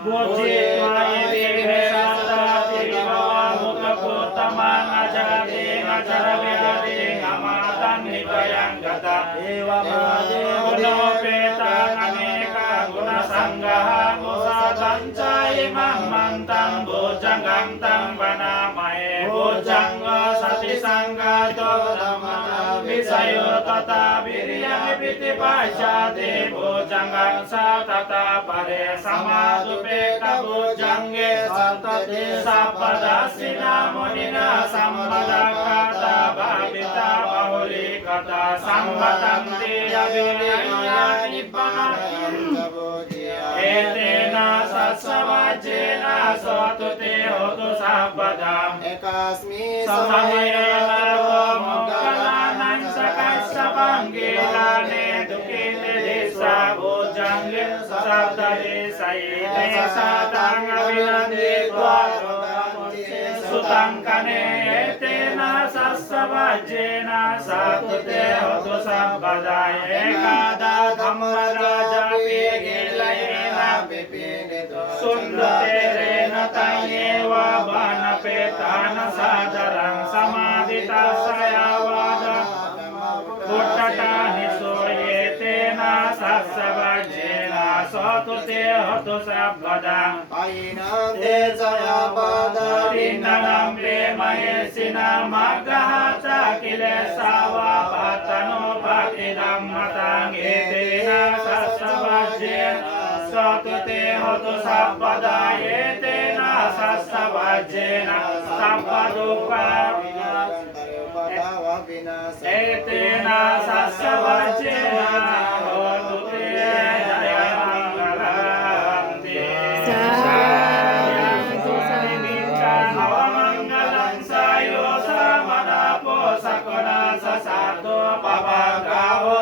Bujitwa yedhe sattati bhava mukhapotamang ajagate ajaraviyade amatan nipayang gata evamade gunopeta aneka guna sanggaha musadanca imam mantang bojanggang tang banamae bojangga sati sanggato dhamma visayo tata viriyang piti pacate bojanggang sa tata pare samadupe kabojangge santate sapadasina munina sambada kata babita bahuli kata sambatanti aviriyanya nibbana etena satsavajena sotute hotu sabbadam ekasmi samahena mokalanan sakassapangilane dukite desa bojangge sabdade saite satang avinande sutangkane etena sassavajena satute hotu sabbadam ekada dhammaraja pigelaina sundaterena tayewa banapetana sadarang samadita sayawada buddhata nisoyetena sassavajena sotute hotu sabbadam ainam te sayapada Rindanam mahesina maggahata kilesava patano patidam matang etena sassavajena satute hotu sabpada etena sassavajena sabbaduka etena sassavajena hotu te jaya mangalam te hawamangalam sayo samadapo sakona sasato papagaho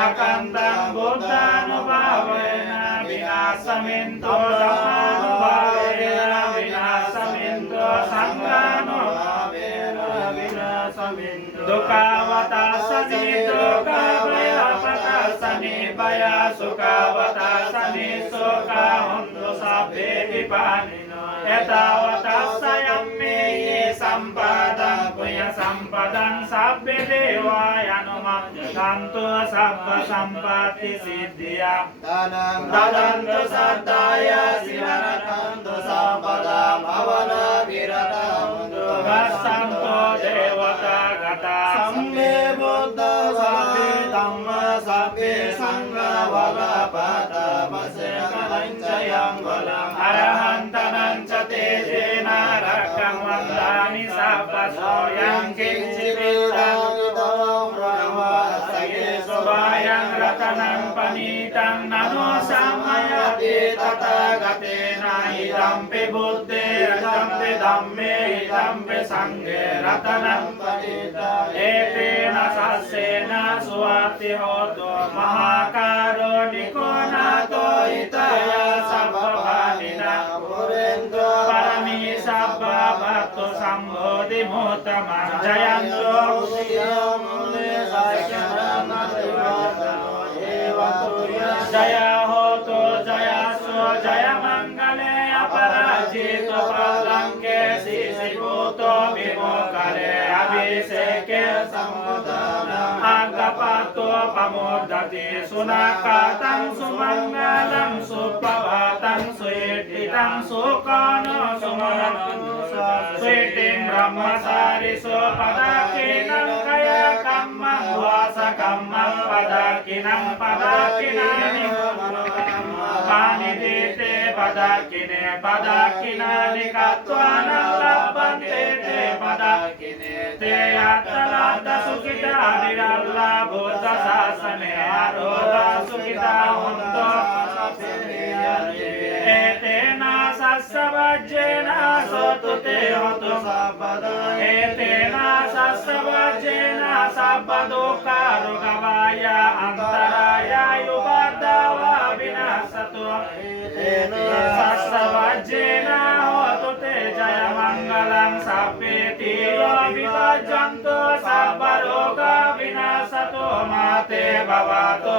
akantang buddhanubhavena vinasaminto dhammanubhavena vinasaminto sanghanubhavena vinasaminto dukavatasani dukavaya pratasani vaya sukavatasani sukha hundu sabbe vipanino etawatasayam mehi sampadang punya sampadang sabbe devaya numam tantu sabba sampati siddhya dadantu saddaya sivanatantu sampada bhavana viratantu vassanto devata gata sambe buddha sabbe dhamma sabbe sangha valapada masekalanchayam valam arahantanam te jena rakam vandani sabba soyam kinchivitang sobayang ratanam panitang nano samayati tathagatena idampe buddhe idampe dhamme idampe sanghe ratanam panitang etena sassena suwati hoto mahakaroniko nato itaya sabba bhavina parami sabba bhatto sambodhi mutamam jayanto jaya hoto jaya so jaya mangale aparajito palanke sisiputo vimokale abhiseke samudana agapato pamodati sunakatang sumangalam supavatam suiddhitang sukano sumanam suiddhim brahmasari supadakinam kaya kammang vasa kammang padakinam padakinani panidite padakine padakinani katvanam labbante te padakine te attalada sukita niralla buddha sasane aroda sukita hunto etena sassavajena sotute hotu sabbada etena sassavajena sabbaduka rugavaya antaraya yubadava vinasatu sassavajena hotu te jaya mangalam sabbe tiro vivajanto sabbaroga vinasatu mate bhavato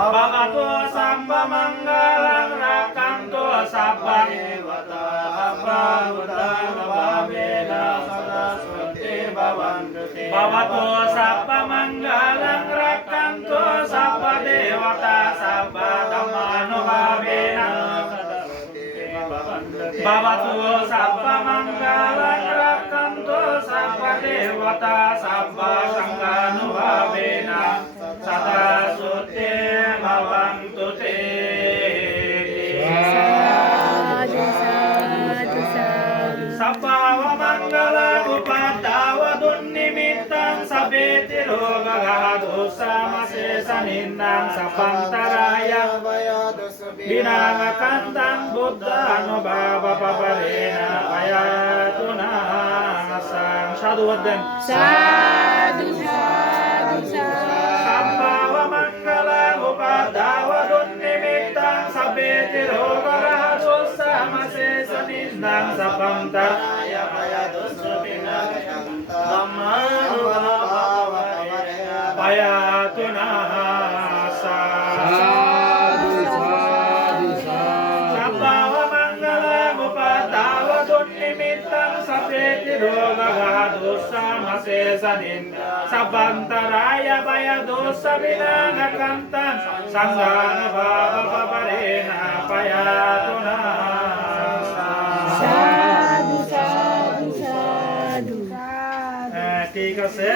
Bhavatu Sambha Mangalang Rakantu Sabba Devata Sabba Buddhana Bhavena Sada Suti Bhavantu Te Bhavatu Sabba Mangalang Rakantu Sabba Devata Sabba Dhammanu Bhavena Bhavatu Sabba Mangalang Rakantu Sabba Devata Sabba Sanghanu Bhavena Sada Suti Bhavantu Te Sabbava Mangala Upadava Dunnimittang Sabeti Roga Dosa Masesa Nindang Sapantaraya Vinanga Kantang Buddha Anubhava Paparena Ayatuna Sang Sadhu Vadan Sadhu, sadhu, sadhu. Sabbava Mangala Upadava Dunnimittang Sabeti Roga Dosa Masesa Nindang Sapantaraya Ayatuna Sadhu, sadhu, sadhu. Sabbava Mangala Upadava Dunnimittang Sabeti Roga Dosa Masesa Nindang Sapantaraya Dosa Vinanga Kantang Sanghana Bhava Paparena Payatuna Sadhu, sadhu, sadhu. ঠিক আছে